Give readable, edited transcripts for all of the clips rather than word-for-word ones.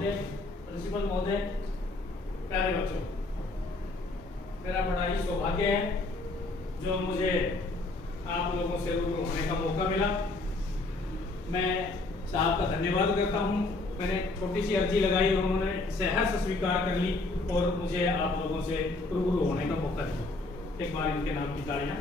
महोदय, प्रिंसिपल महोदय, प्यारे बच्चों, मेरा बड़ा ही सौभाग्य है जो मुझे आप लोगों से रूबरू होने का मौका मिला। मैं साहब का धन्यवाद करता हूं। मैंने छोटी सी अर्जी लगाई और उन्होंने सहर्ष स्वीकार कर ली और मुझे आप लोगों से रूबरू होने का मौका दिया। एक बार इनके नाम की तालियां।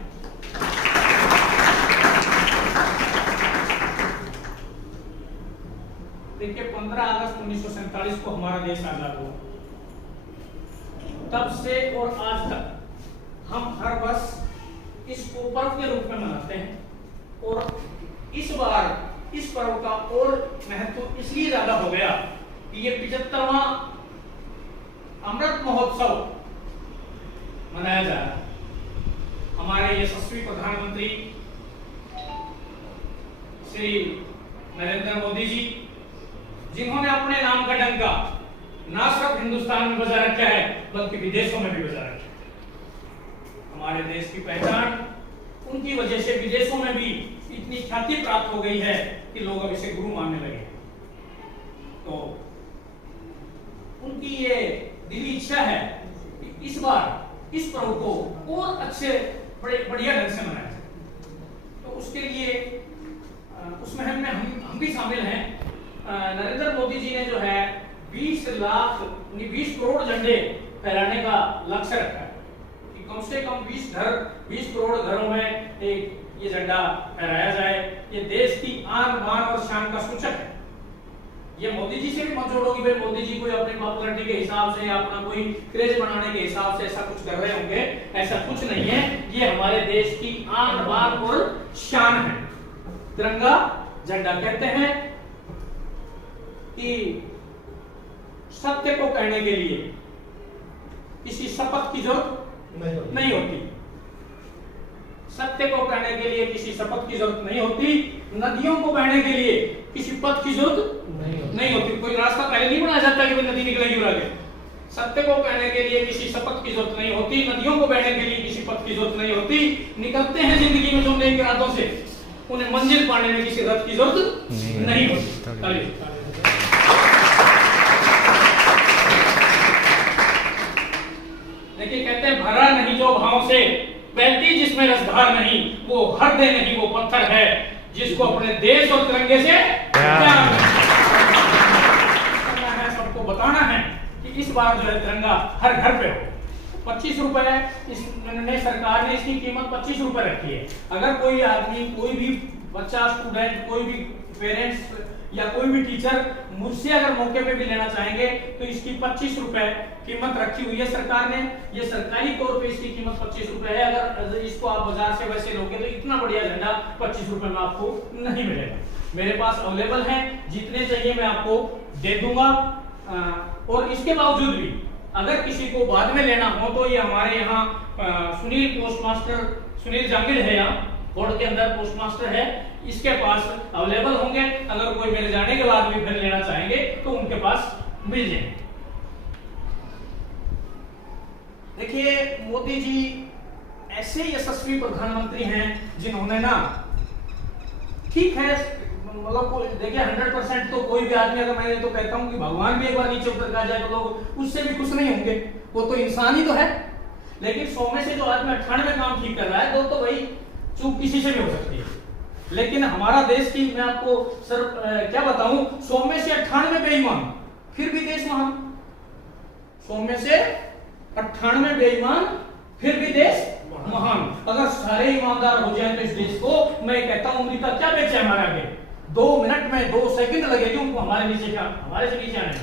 देखिए, 15 अगस्त 1947 को हमारा देश आजाद हुआ। तब से और आज तक हम हर वर्ष इसको पर्व के रूप में मनाते हैं और इस बार इस पर्व का और महत्व इसलिए ज्यादा हो गया कि ये 75वां अमृत महोत्सव मनाया जा रहा है। हमारे यशस्वी प्रधानमंत्री श्री नरेंद्र मोदी जी, जिन्होंने अपने नाम का डंका ना सिर्फ हिंदुस्तान में बजा रखा है बल्कि विदेशों में भी बजा रखा है। हमारे देश की पहचान उनकी वजह से विदेशों में भी इतनी ख्याति प्राप्त हो गई है कि लोग अब इसे गुरु मानने लगे। तो उनकी ये दिली इच्छा है कि इस बार इस पर्व को और अच्छे बढ़िया ढंग से मनाया जाए। तो उसके लिए उस मुहिम में हम भी शामिल हैं। नरेंद्र मोदी जी ने जो है 20 करोड़ झंडे फहराने का लक्ष्य रखा है कि कम से कम 20 करोड़ घरों में ये झंडा फहराया जाए। ये देश की आन बान और शान का सूचक है। ये मोदी जी से भी मत जोड़ो कि भाई मोदी जी कोई अपनी पॉपुलैरिटी के हिसाब से या अपना कोई क्रेज बनाने के हिसाब से ऐसा कुछ कर रहे होंगे। ऐसा कुछ नहीं है। ये हमारे देश की आन बान और शान है। तिरंगा झंडा कहते हैं कि सत्य को कहने के लिए किसी शपथ की जरूरत नहीं होती। सत्य को कहने के लिए किसी शपथ की जरूरत नहीं होती। नदियों को बहने के लिए किसी पथ की जरूरत नहीं होती। कोई रास्ता पहले नहीं बनाया जाता कि नदी निकलेगी और आगे। सत्य को कहने के लिए किसी शपथ की जरूरत नहीं होती। नदियों को बहने के लिए किसी पथ की जरूरत नहीं होती। निकलते हैं जिंदगी में जो नेक इरादों से, उन्हें मंजिल पाने में किसी रथ की जरूरत नहीं होती। देखिए, कहते हैं भरा नहीं जो भाव से, बहती जिसमें रसधार नहीं, वो हृदय नहीं वो पत्थर है, जिसको अपने देश और तिरंगे से प्यार करना है। सबको बताना है कि इस बार जो है तिरंगा हर घर पे हो। 25 रुपए इसने सरकार ने इसकी कीमत 25 रुपए रखी है। अगर कोई आदमी, कोई भी बच्चा, स्टूडेंट, कोई भी पेरेंट्स या कोई भी टीचर मुझसे अगर मौके पे भी लेना चाहेंगे तो इसकी 25 रुपए कीमत रखी हुई है सरकार ने। ये सरकारी तौर पे इसकी कीमत 25 रुपए है। अगर इसको आप बाजार से वैसे लोगे तो इतना बढ़िया झंडा 25 रुपए में आपको नहीं मिलेगा। मेरे पास अवेलेबल है, जितने चाहिए मैं आपको दे दूंगा। और इसके बावजूद भी अगर किसी को बाद में लेना हो तो ये हमारे यहाँ सुनील जांगिड़ है, यहाँ बोर्ड के अंदर पोस्टमास्टर है, इसके पास अवेलेबल होंगे। अगर कोई मेरे जाने के बाद भी फिर लेना चाहेंगे तो उनके पास मिल जाएंगे। देखिए, मोदी जी ऐसे यशस्वी प्रधानमंत्री हैं जिन्होंने ना, ठीक है, मतलब देखिए 100% तो कोई भी आदमी, अगर मैं तो कहता हूं कि भगवान भी एक बार नीचे उतर जाए तो लोग उससे भी खुश नहीं होंगे। वो तो इंसान ही तो है। लेकिन 100 में से जो आदमी 98 काम ठीक कर रहा है तो भाई चूक किसी से भी हो सकती है। लेकिन हमारा देश की, मैं आपको सर क्या बताऊं, 100 में से 98 बेईमान, फिर भी देश महान। 100 में से 98 बेईमान, फिर भी देश महान। अगर सारे ईमानदार हो जाए तो इस देश को, मैं कहता हूं, अमृता क्या बेचे हमारे आगे। 2 मिनट में 2 सेकंड लगेगी उनको हमारे से नीचे आने में।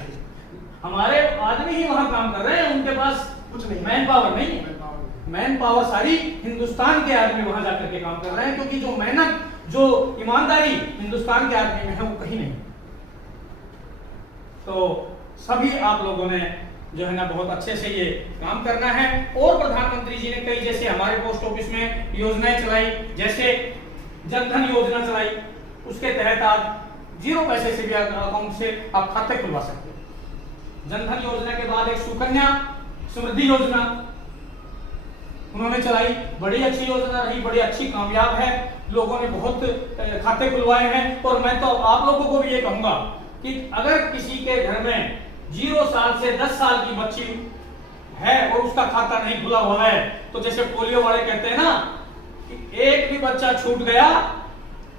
हमारे आदमी ही वहां काम कर रहे हैं, उनके पास कुछ नहीं, मैन पावर नहीं है। मैन पावर सारी हिंदुस्तान के आदमी वहां जाकर के काम कर रहे हैं, क्योंकि जो मेहनत, जो ईमानदारी हिंदुस्तान के आदमी में है वो कहीं नहीं। तो सभी आप लोगों ने जो है ना बहुत अच्छे से ये काम करना है। और प्रधानमंत्री जी ने कई, जैसे हमारे पोस्ट ऑफिस में योजनाएं चलाई, जैसे जनधन योजना चलाई, उसके तहत आप 0 पैसे से भी अकाउंट से आप खाते खुलवा सकते हैं। जनधन योजना के बाद एक सुकन्या समृद्धि योजना उन्होंने चलाई, बड़ी अच्छी योजना रही, बड़ी अच्छी कामयाब है। लोगों ने बहुत खाते खुलवाए हैं। और मैं तो आप लोगों को भी ये कहूंगा कि अगर किसी के घर में 0 साल से 10 साल की बच्ची है और उसका खाता नहीं खुला हुआ है, तो जैसे पोलियो वाले कहते हैं ना कि एक भी बच्चा छूट गया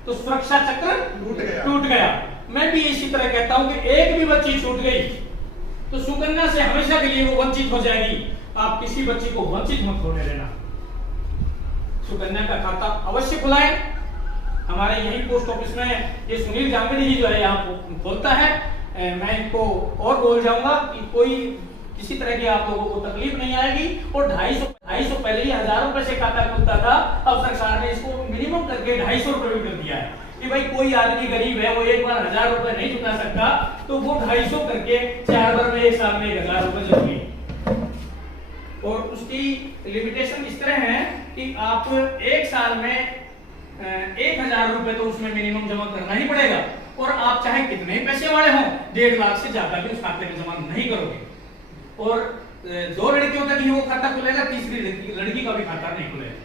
तो सुरक्षा चक्र टूट गया, मैं भी इसी तरह कहता हूं कि एक भी बच्ची छूट गई तो सुकन्या से हमेशा के लिए वो वंचित हो जाएगी। आप किसी बच्ची को वंचित मत होने देना। सुकन्या का खाता अवश्य खुलाएं। हमारे यही पोस्ट ऑफिस में ये सुनील जांगड़ी जी जो है यहाँ खोलता है। मैं इनको और बोल जाऊंगा कि कोई किसी तरह की आप लोगों को तकलीफ नहीं आएगी। और 250 पहले ही 1000 रुपए से खाता खुलता था, अब सरकार ने इसको मिनिमम करके 250 रुपए भी कर दिया है कि भाई कोई आदमी गरीब है, वो एक बार 1000 रुपए नहीं चुका सकता, तो वो 250 करके 4 बार में एक साल में 1000 रुपए जरूरी है। और उसकी लिमिटेशन इस तरह है कि आप एक साल में 1000 रुपए तो उसमें मिनिमम जमा करना ही पड़ेगा। और आप चाहे कितने ही पैसे वाले हों, 1.5 लाख से ज्यादा भी उस खाते में जमा नहीं करोगे। और 2 लड़कियों तक ही वो खाता खुलेगा, तीसरी लड़की का भी खाता नहीं खुलेगा।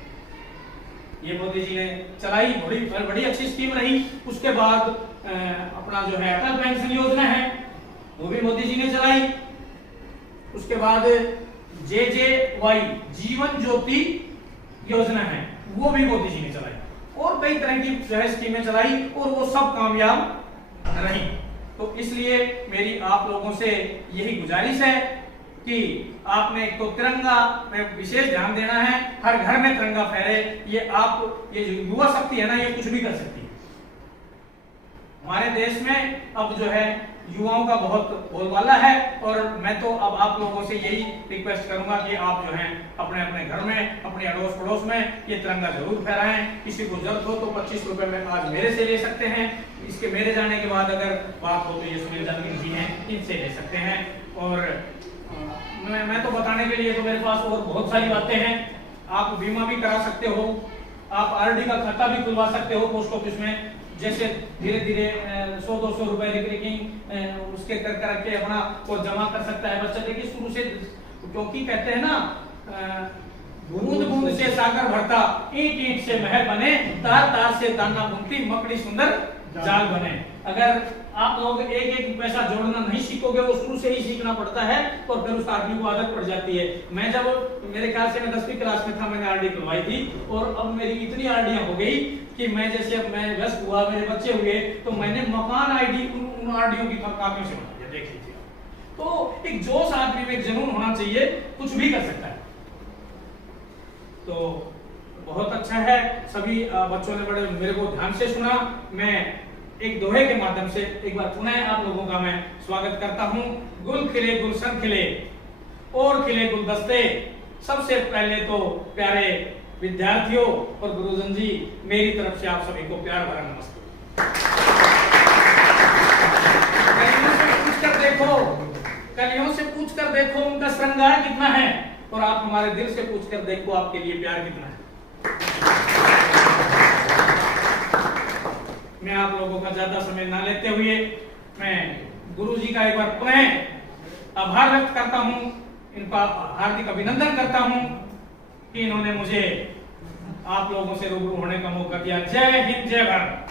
ये मोदी जी ने चलाई, बड़ी अच्छी स्कीम रही। उसके बाद अपना जो है अटल पेंशन योजना है, वो भी मोदी जी ने चलाई। उसके बाद JJY जीवन ज्योति योजना है, वो भी मोदी जी ने चलाई। और कई तरह की जो है स्कीमें चलाई और वो सब कामयाब रही। तो इसलिए मेरी आप लोगों से यही गुजारिश है कि आपने एक तो तिरंगा में विशेष ध्यान देना है, हर घर में तिरंगा फहरे। ये जो युवा शक्ति है ना, ये कुछ भी कर सकती है। हमारे देश में अब जो है युवाओं का बहुत बोलबाला है। और मैं तो अब आप लोगों से यही रिक्वेस्ट करूंगा कि आप जो है अपने अपने घर में, अपने अड़ोस पड़ोस में ये तिरंगा जरूर फहराएं। किसी को जरूरत हो तो 25 रुपए में आज मेरे से ले सकते हैं। इसके मेरे जाने के बाद अगर बात हो तो ये सुनील जांगड़ी जी हैं, इनसे ले सकते हैं। और मैं तो बताने के लिए तो मेरे पास और बहुत सारी बातें हैं। आप बीमा भी करा सकते हो, आप RD का खाता भी खुलवा सकते हो पोस्ट ऑफिस में। जैसे धीरे धीरे 100-200 रुपए रिकरिंग उसके करके अपना वो जमा कर सकता है बच्चा। देखिए शुरू से, क्योंकि कहते हैं ना बूंद बूंद से सागर भरता, ईंट ईंट से महल बने, तार तार से ताना बुनती, मकड़ी सुंदर जाल बने। अगर आप लोग एक एक पैसा जोड़ना नहीं सीखोगे, वो शुरू से ही सीखना पड़ता है और फिर उस आदमी को आदत पड़ जाती है। मैं जब मेरे ख्याल से मैं 10वीं क्लास में था, मैंने RD खुलवाई थी और अब मेरी इतनी RDयां हो गई कि मैं जैसे अब मैं व्यस्त हुआ, मेरे बच्चे हुए, तो मैंने मकान ID उन RDयों की कापियों से बना दिया। देख लीजिए, तो एक जोश आदमी में, एक जुनून होना चाहिए, कुछ भी कर सकता है। तो बहुत अच्छा है, सभी बच्चों ने बड़े मेरे को ध्यान से सुना। मैं एक दोहे के माध्यम से एक बार पुनः आप लोगों का मैं स्वागत करता हूं। गुल खिले गुलशन खिले और खिले गुलदस्ते। सबसे पहले तो प्यारे विद्यार्थियों और गुरुजन जी, मेरी तरफ से आप सभी को प्यार भरा नमस्ते। कलियों से पूछ कर देखो उनका श्रृंगार कितना है, और आप हमारे दिल से पूछ कर देखो आपके लिए प्यार कितना है। मैं आप लोगों का ज्यादा समय ना लेते हुए मैं गुरु जी का एक बार पुनः आभार व्यक्त करता हूं, इनका हार्दिक अभिनंदन करता हूं कि इन्होंने मुझे आप लोगों से रूबरू होने का मौका दिया। जय हिंद, जय भारत।